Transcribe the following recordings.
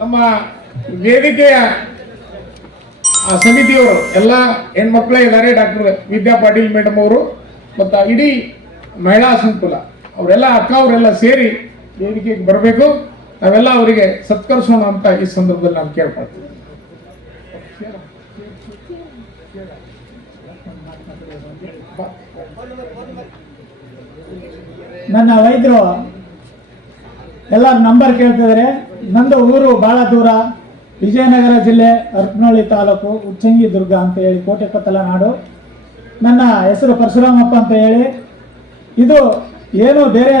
ನಮ್ಮ ವೇದಿಕೆಯ ಸಮಿತಿಯವರು, ಎಲ್ಲ ಹೆಣ್ಮಕ್ಳೇ ಇದ್ದಾರೆ, ಡಾಕ್ಟರ್ ವಿದ್ಯಾ ಪಾಟೀಲ್ ಮೇಡಮ್ ಅವರು ಮತ್ತು ಇಡೀ ಮಹಿಳಾ ಸಂಕುಲ, ಅವರೆಲ್ಲ ಅಕ್ಕ ಅವರೆಲ್ಲ ಸೇರಿ ವೇದಿಕೆಗೆ ಬರಬೇಕು. ನಾವೆಲ್ಲ ಅವರಿಗೆ ಸತ್ಕರಿಸೋಣ ಅಂತ ಈ ಸಂದರ್ಭದಲ್ಲಿ ನಾನು ಕೇಳ್ಕೊಳ್ತೀನಿ. ನನ್ನ ವೈದ್ಯರು ಎಲ್ಲ ನಂಬರ್ ಕೇಳ್ತಿದ್ದಾರೆ. ನಂದು ಊರು ಬಹಳ ದೂರ ವಿಜಯನಗರ ಜಿಲ್ಲೆ ಅರ್ಪನಹಳ್ಳಿ ತಾಲೂಕು, ಉಚ್ಚಂಗಿ ದುರ್ಗ ಅಂತ ಹೇಳಿ ಕೋಟೆ ಕೊತ್ತಲ ನಾಡು. ನನ್ನ ಹೆಸರು ಪರಶುರಾಮಪ್ಪ ಅಂತ ಹೇಳಿ. ಇದು ಏನು ಬೇರೆ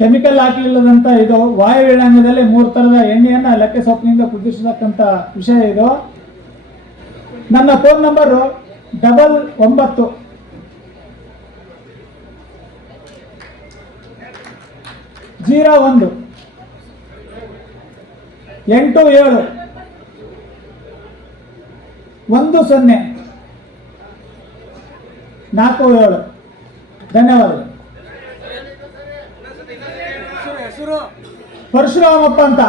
ಕೆಮಿಕಲ್ ಹಾಕಲಿಲ್ಲದಂತ ಇದು ವಾಯು ವಿಳಂಗದಲ್ಲಿ ಮೂರು ಥರದ ಎಣ್ಣೆಯನ್ನು ಲೆಕ್ಕ ಸೊಪ್ಪಿನಿಂದ ಕುದಿಸತಕ್ಕಂಥ ವಿಷಯ ಇದು. ನನ್ನ ಫೋನ್ ನಂಬರು ಡಬಲ್ ಒಂಬತ್ತು ಜೀರೋ ಒಂದು. ಎಂಟು ಏಳು. ಒಂದು ಸೊನ್ನೆ. ನಾಲ್ಕು ಏಳು. ಧನ್ಯವಾದಗಳು. ಪರಶುರಾಮಪ್ಪ ಅಂತ.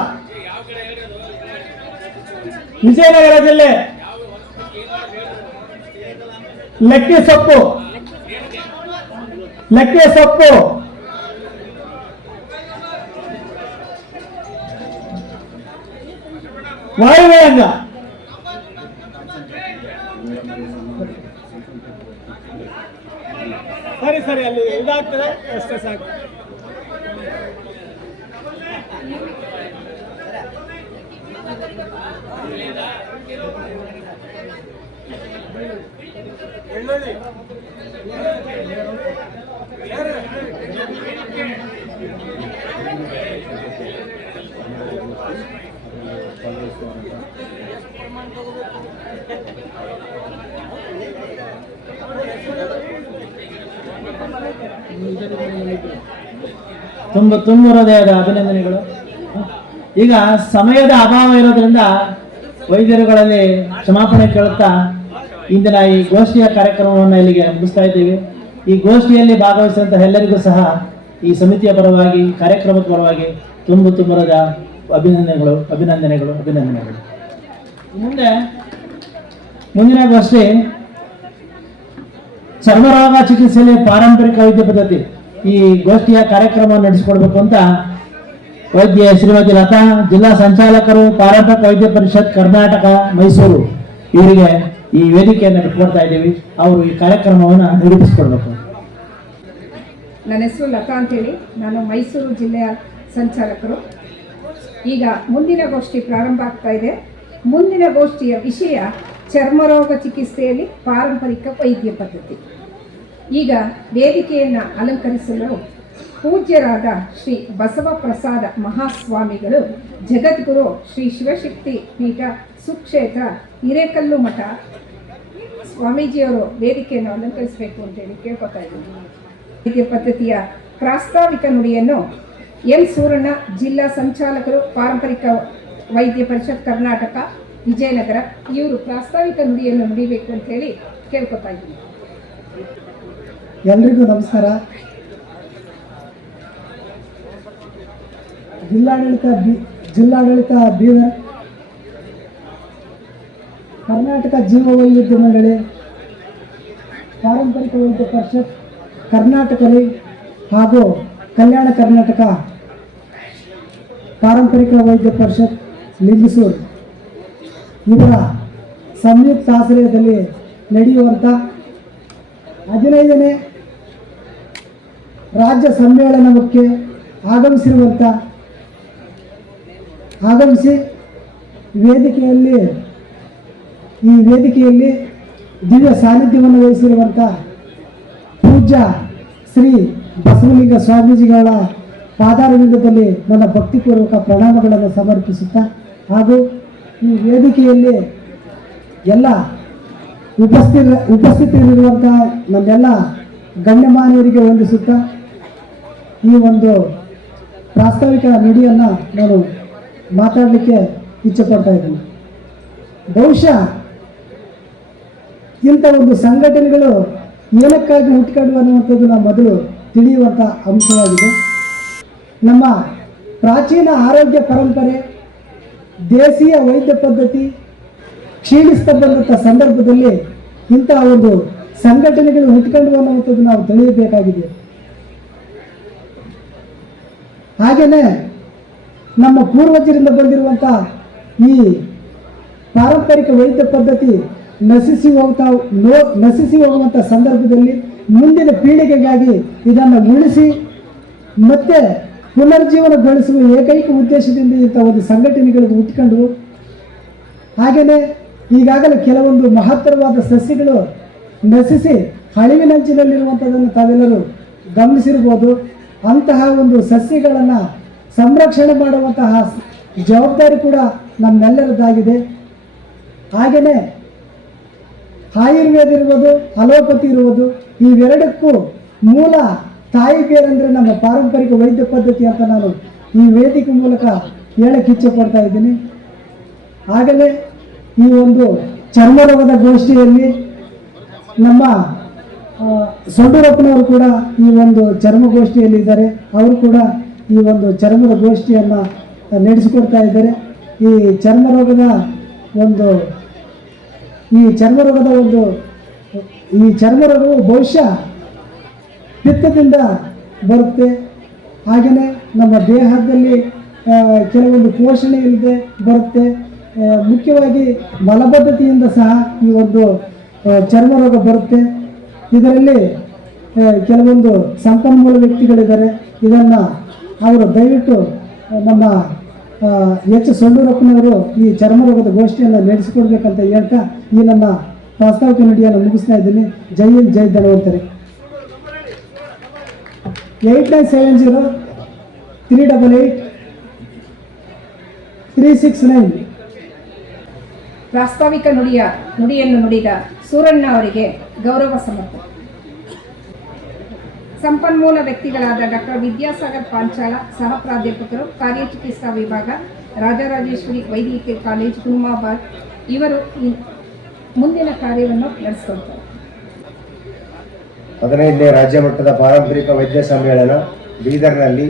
ವಿಜಯನಗರ ಜಿಲ್ಲೆ. ಲಕ್ಕಿ ಸೊಪ್ಪು. ಲಕ್ಕಿ ಸೊಪ್ಪು. ವಾಯುವ್ಯಾಂಗ ಸರಿ ಸರಿ ಅಲ್ಲಿ ಇದಾಗ್ತದೆ. ಅಷ್ಟೇ ಸಾಕು. ತುಂಬ ತುಂಬ ಹೃದಯದ ಅಭಿನಂದನೆಗಳು. ಈಗ ಸಮಯದ ಅಭಾವ ಇರೋದ್ರಿಂದ ವೈದ್ಯರುಗಳಲ್ಲಿ ಕ್ಷಮಾಪಣೆ ಕೇಳುತ್ತಾ ಇಂದಿನ ಈ ಗೋಷ್ಠಿಯ ಕಾರ್ಯಕ್ರಮವನ್ನು ಇಲ್ಲಿಗೆ ಮುಗಿಸ್ತಾ ಇದ್ದೀವಿ. ಈ ಗೋಷ್ಠಿಯಲ್ಲಿ ಭಾಗವಹಿಸಿದಂತಹ ಎಲ್ಲರಿಗೂ ಸಹ ಈ ಸಮಿತಿಯ ಪರವಾಗಿ, ಕಾರ್ಯಕ್ರಮದ ಪರವಾಗಿ ತುಂಬ ತುಂಬರದ ಅಭಿನಂದನೆಗಳು ಅಭಿನಂದನೆಗಳು ಅಭಿನಂದನೆಗಳು. ಮುಂದೆ ಮುಂದಿನ ಗೋಷ್ಠಿ ಚರ್ಮರೋಗ ಚಿಕಿತ್ಸೆಯಲ್ಲಿ ಪಾರಂಪರಿಕ ವೈದ್ಯ ಪದ್ಧತಿ. ಈ ಗೋಷ್ಠಿಯ ಕಾರ್ಯಕ್ರಮ ನಡೆಸಿಕೊಡ್ಬೇಕು ಅಂತ ವೈದ್ಯ ಶ್ರೀಮತಿ ಲತಾ, ಜಿಲ್ಲಾ ಸಂಚಾಲಕರು, ಪಾರಂಪರಿಕ ವೈದ್ಯ ಪರಿಷತ್, ಕರ್ನಾಟಕ, ಮೈಸೂರು. ಇವರಿಗೆ ಈ ವೇದಿಕೆಯನ್ನು ಬಿಟ್ಕೊಡ್ತಾ ಇದ್ದೀವಿ. ಅವರು ಈ ಕಾರ್ಯಕ್ರಮವನ್ನು ನಿರೂಪಿಸಿಕೊಡ್ಬೇಕು. ನನ್ನ ಹೆಸರು ಲತಾ ಅಂತೇಳಿ. ನಾನು ಮೈಸೂರು ಜಿಲ್ಲೆಯ ಸಂಚಾಲಕರು. ಈಗ ಮುಂದಿನ ಗೋಷ್ಠಿ ಪ್ರಾರಂಭ ಆಗ್ತಾ ಇದೆ. ಮುಂದಿನ ಗೋಷ್ಠಿಯ ವಿಷಯ ಚರ್ಮರೋಗ ಚಿಕಿತ್ಸೆಯಲ್ಲಿ ಪಾರಂಪರಿಕ ವೈದ್ಯ ಪದ್ಧತಿ. ಈಗ ವೇದಿಕೆಯನ್ನು ಅಲಂಕರಿಸಲು ಪೂಜ್ಯರಾದ ಶ್ರೀ ಬಸವ ಪ್ರಸಾದ ಮಹಾಸ್ವಾಮಿಗಳು, ಜಗದ್ಗುರು ಶ್ರೀ ಶಿವಶಕ್ತಿ ಪೀಠ ಸುಕ್ಷೇತ್ರ ಹಿರೇಕಲ್ಲು ಮಠ ಸ್ವಾಮೀಜಿಯವರು ವೇದಿಕೆಯನ್ನು ಅಲಂಕರಿಸಬೇಕು ಅಂತೇಳಿ ಕೇಳ್ಕೊತಾ ಇದ್ದೀನಿ. ವೈದ್ಯ ಪದ್ಧತಿಯ ಪ್ರಾಸ್ತಾವಿಕ ನುಡಿಯನ್ನು ಎಂ ಸೂರಣ್ಣ ಜಿಲ್ಲಾ ಸಂಚಾಲಕರು ಪಾರಂಪರಿಕ ವೈದ್ಯ ಪರಿಷತ್ ಕರ್ನಾಟಕ, ವಿಜಯನಗರ, ಇವರು ಪ್ರಾಸ್ತಾವಿಕ ನುಡಿಯನ್ನು ನುಡಿಬೇಕು ಅಂತೇಳಿ ಕೇಳ್ಕೊತಾ ಇದ್ದೀನಿ. ಎಲ್ರಿಗೂ ನಮಸ್ಕಾರ. ಜಿಲ್ಲಾಡಳಿತ ಬಿ, ಜಿಲ್ಲಾಡಳಿತ ಬೀದರ್, ಕರ್ನಾಟಕ ಜೀವ ವೈವಿಧ್ಯ ಮಂಡಳಿ ಪಾರಂಪರಿಕ ವೈದ್ಯ ಪರಿಷತ್ ಕರ್ನಾಟಕದಲ್ಲಿ ಹಾಗೂ ಕಲ್ಯಾಣ ಕರ್ನಾಟಕ ಪಾರಂಪರಿಕ ವೈದ್ಯ ಪರಿಷತ್ ನಿಲ್ಲಿಸೂರು ಇವರ ಸಂಯುಕ್ತ ಆಶ್ರಯದಲ್ಲಿ ನಡೆಯುವಂಥ ಹದಿನೈದನೇ ರಾಜ್ಯ ಸಮ್ಮೇಳನಕ್ಕೆ ಆಗಮಿಸಿರುವಂಥ ಆಗಮಿಸಿ ವೇದಿಕೆಯಲ್ಲಿ, ಈ ವೇದಿಕೆಯಲ್ಲಿ ದಿವ್ಯ ಸಾನ್ನಿಧ್ಯವನ್ನು ವಹಿಸಿರುವಂಥ ಪೂಜ್ಯ ಶ್ರೀ ಬಸವಲಿಂಗ ಸ್ವಾಮೀಜಿಗಳ ಪಾದಾರವಿಂದದಲ್ಲಿ ನನ್ನ ಭಕ್ತಿಪೂರ್ವಕ ಪ್ರಣಾಮಗಳನ್ನು ಸಮರ್ಪಿಸುತ್ತಾ ಹಾಗೂ ಈ ವೇದಿಕೆಯಲ್ಲಿ ಎಲ್ಲ ಉಪಸ್ಥಿತ ಉಪಸ್ಥಿತರಿರುವಂಥ ನನ್ನೆಲ್ಲ ಗಣ್ಯಮಾನ್ಯರಿಗೆ ವಂದಿಸುತ್ತಾ ಈ ಒಂದು ಪ್ರಾಸ್ತಾವಿಕ ನುಡಿಯನ್ನು ನಾನು ಮಾತಾಡಲಿಕ್ಕೆ ಇಚ್ಛೆ ಪಡ್ತಾ ಇದ್ದೀನಿ. ಬಹುಶಃ ಇಂಥ ಒಂದು ಸಂಘಟನೆಗಳು ಏನಕ್ಕಾಗಿ ಹುಟ್ಕೊಂಡು ಅನ್ನುವಂಥದ್ದು ನಾವು ಮೊದಲು ತಿಳಿಯುವಂಥ ಅಂಶವಾಗಿದೆ. ನಮ್ಮ ಪ್ರಾಚೀನ ಆರೋಗ್ಯ ಪರಂಪರೆ, ದೇಶೀಯ ವೈದ್ಯ ಪದ್ಧತಿ ಕ್ಷೀಣಿಸ್ತಾ ಬಂದಂಥ ಸಂದರ್ಭದಲ್ಲಿ ಇಂತಹ ಒಂದು ಸಂಘಟನೆಗಳು ಹುಟ್ಕೊಂಡು ಅನ್ನುವಂಥದ್ದು ನಾವು ತಿಳಿಯಬೇಕಾಗಿದೆ. ಹಾಗೆಯೇ ನಮ್ಮ ಪೂರ್ವಜರಿಂದ ಬಂದಿರುವಂಥ ಈ ಪಾರಂಪರಿಕ ವೈದ್ಯ ಪದ್ಧತಿ ನಶಿಸಿ ಹೋಗ್ತಾ ನೋ ನಶಿಸಿ ಹೋಗುವಂಥ ಸಂದರ್ಭದಲ್ಲಿ ಮುಂದಿನ ಪೀಳಿಗೆಗಾಗಿ ಇದನ್ನು ಉಳಿಸಿ ಮತ್ತೆ ಪುನರ್ಜೀವನಗೊಳಿಸುವ ಏಕೈಕ ಉದ್ದೇಶದಿಂದ ಇಂಥ ಒಂದು ಸಂಘಟನೆಗಳಿಗೆ ಉಟ್ಕೊಂಡು ಹಾಗೆಯೇ ಈಗಾಗಲೇ ಕೆಲವೊಂದು ಮಹತ್ತರವಾದ ಸಸ್ಯಗಳು ನಶಿಸಿ ಅಳಿವಿನಂಚಿನಲ್ಲಿರುವಂಥದ್ದನ್ನು ತಾವೆಲ್ಲರೂ ಗಮನಿಸಿರ್ಬೋದು. ಅಂತಹ ಒಂದು ಸಸ್ಯಗಳನ್ನು ಸಂರಕ್ಷಣೆ ಮಾಡುವಂತಹ ಜವಾಬ್ದಾರಿ ಕೂಡ ನಮ್ಮೆಲ್ಲರದ್ದಾಗಿದೆ. ಹಾಗೆಯೇ ಆಯುರ್ವೇದ ಇರ್ಬೋದು, ಅಲೋಪತಿ ಇರುವುದು ಇವೆರಡಕ್ಕೂ ಮೂಲ ತಾಯಿ ಬೇರೆಂದರೆ ನಮ್ಮ ಪಾರಂಪರಿಕ ವೈದ್ಯ ಪದ್ಧತಿ ಅಂತ ನಾನು ಈ ವೇದಿಕೆ ಮೂಲಕ ಹೇಳಕ್ಕೆ ಇಚ್ಛೆ ಪಡ್ತಾ ಇದ್ದೀನಿ. ಆಗಲೇ ಈ ಒಂದು ಚರ್ಮರೋಗದ ಗೋಷ್ಠಿಯಲ್ಲಿ ನಮ್ಮ ಸೊಂಡೂರಪ್ಪನವರು ಕೂಡ ಈ ಒಂದು ಚರ್ಮಗೋಷ್ಠಿಯಲ್ಲಿ ಇದ್ದಾರೆ. ಅವರು ಕೂಡ ಈ ಒಂದು ಚರ್ಮದ ಗೋಷ್ಠಿಯನ್ನು ನಡೆಸಿಕೊಡ್ತಾ ಇದ್ದಾರೆ. ಈ ಚರ್ಮರೋಗದ ಒಂದು ಈ ಚರ್ಮರೋಗದ ಒಂದು, ಈ ಚರ್ಮರೋಗವು ಬಹುಶಃ ಪಿತ್ತದಿಂದ ಬರುತ್ತೆ. ಹಾಗೆಯೇ ನಮ್ಮ ದೇಹದಲ್ಲಿ ಕೆಲವೊಂದು ಪೋಷಣೆ ಇಲ್ಲದೆ ಬರುತ್ತೆ ಮುಖ್ಯವಾಗಿ ಮಲಬದ್ಧತೆಯಿಂದ ಸಹ ಈ ಒಂದು ಚರ್ಮ ಚರ್ಮರೋಗ ಬರುತ್ತೆ. ಇದರಲ್ಲಿ ಕೆಲವೊಂದು ಸಂಪನ್ಮೂಲ ವ್ಯಕ್ತಿಗಳಿದ್ದಾರೆ. ಇದನ್ನು ಅವರು ದಯವಿಟ್ಟು ನಮ್ಮ ಎಚ್ ಸೊಂಡೂರಪ್ಪನವರು ಈ ಚರ್ಮರೋಗದ ಗೋಷ್ಠಿಯನ್ನು ನಡೆಸಿಕೊಡ್ಬೇಕಂತ ಹೇಳ್ತಾ ಈ ನನ್ನ ಪ್ರಾಸ್ತಾವಿಕ ನುಡಿಯನ್ನು ಮುಗಿಸ್ತಾ ಇದ್ದೀನಿ. Jai Hind, Jai Dhanvantari. Eight nine seven zero three double eight three six nine. ಪ್ರಾಸ್ತಾವಿಕ ನುಡಿಯ ನುಡಿಯನ್ನು ನುಡಿದ ಸೂರಣ್ಣ ಅವರಿಗೆ ಗೌರವ ಸಮರ್ಪಣೆ. ಸಂಪನ್ಮೂಲ ವ್ಯಕ್ತಿಗಳಾದ ಡಾಕ್ಟರ್ ವಿದ್ಯಾಸಾಗರ್ ಪಾಂಚಾಲ, ಸಹ ಪ್ರಾಧ್ಯಾಪಕರು, ಕಾರ್ಯಚಿಕಿತ್ಸಾ ವಿಭಾಗ, ರಾಜರಾಜೇಶ್ವರಿ ವೈದ್ಯಕೀಯ ಕಾಲೇಜು ಹುಮಾಬಾದ್ ಇವರು ಮುಂದಿನ ಕಾರ್ಯವನ್ನು ನಡೆಸುತ್ತಾರೆ ಹದಿನೈದನೇ ರಾಜ್ಯ ಮಟ್ಟದ ಪಾರಂಪರಿಕ ವೈದ್ಯ ಸಮ್ಮೇಳನ ಬೀದರ್ನಲ್ಲಿ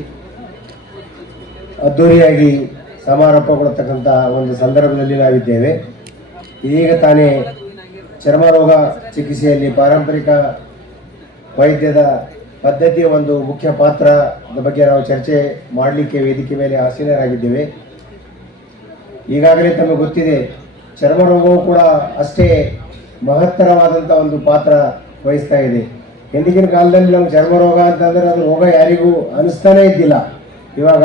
ಅದ್ದೂರಿಯಾಗಿ ಸಮಾರೋಪಗೊಳ್ಳತಕ್ಕಂಥ ಒಂದು ಸಂದರ್ಭದಲ್ಲಿ ನಾವಿದ್ದೇವೆ. ಈಗ ತಾನೇ ಚರ್ಮರೋಗ ಚಿಕಿತ್ಸೆಯಲ್ಲಿ ಪಾರಂಪರಿಕ ವೈದ್ಯದ ಪದ್ಧತಿಯ ಒಂದು ಮುಖ್ಯ ಪಾತ್ರದ ಬಗ್ಗೆ ನಾವು ಚರ್ಚೆ ಮಾಡಲಿಕ್ಕೆ ವೇದಿಕೆ ಮೇಲೆ ಆಸೀನರಾಗಿದ್ದೇವೆ. ಈಗಾಗಲೇ ತಮಗೆ ಗೊತ್ತಿದೆ ಚರ್ಮ ರೋಗವು ಕೂಡ ಅಷ್ಟೇ ಮಹತ್ತರವಾದಂಥ ಒಂದು ಪಾತ್ರ ವಹಿಸ್ತಾ ಇದೆ. ಹಿಂದಿನ ಕಾಲದಲ್ಲಿ ನಮ್ಗೆ ಚರ್ಮರೋಗ ಅಂತಂದ್ರೆ ಅದು ರೋಗ ಯಾರಿಗೂ ಅನಿಸ್ತಾನೇ ಇದ್ದಿಲ್ಲ. ಇವಾಗ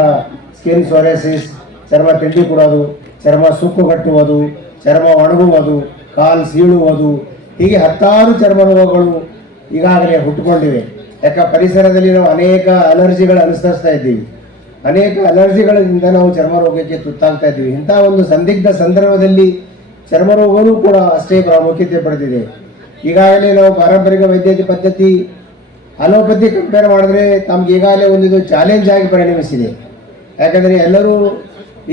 ಸ್ಕಿನ್ ಸೋರೆಸಿಸ್ ಚರ್ಮ ತಿಂಡಿ ಕೊಡೋದು, ಚರ್ಮ ಸುಕ್ಕು ಕಟ್ಟುವುದು, ಚರ್ಮ ಒಣಗುವುದು, ಕಾಲು ಸೀಳುವುದು, ಹೀಗೆ ಹತ್ತಾರು ಚರ್ಮ ರೋಗಗಳು ಈಗಾಗಲೇ ಹುಟ್ಟುಕೊಂಡಿವೆ. ಯಾಕ ಪರಿಸರದಲ್ಲಿ ನಾವು ಅನೇಕ ಅಲರ್ಜಿಗಳು ಅನುಸರಿಸ್ತಾ ಇದ್ದೀವಿ. ಅನೇಕ ಅಲರ್ಜಿಗಳಿಂದ ನಾವು ಚರ್ಮ ರೋಗಕ್ಕೆ ತುತ್ತಾಗ್ತಾ ಇದ್ದೀವಿ. ಇಂಥ ಒಂದು ಸಂದಿಗ್ಧ ಸಂದರ್ಭದಲ್ಲಿ ಚರ್ಮ ರೋಗವೂ ಕೂಡ ಅಷ್ಟೇ ಪ್ರಾಮುಖ್ಯತೆ ಪಡೆದಿದೆ. ಈಗಾಗಲೇ ನಾವು ಪಾರಂಪರಿಕ ವೈದ್ಯಕೀಯ ಪದ್ಧತಿ, ಅಲೋಪತಿ ಕಂಪೇರ್ ಮಾಡಿದ್ರೆ ತಮ್ಗೆ ಈಗಾಗಲೇ ಒಂದು ಚಾಲೆಂಜ್ ಆಗಿ ಪರಿಣಮಿಸಿದೆ. ಯಾಕಂದ್ರೆ ಎಲ್ಲರೂ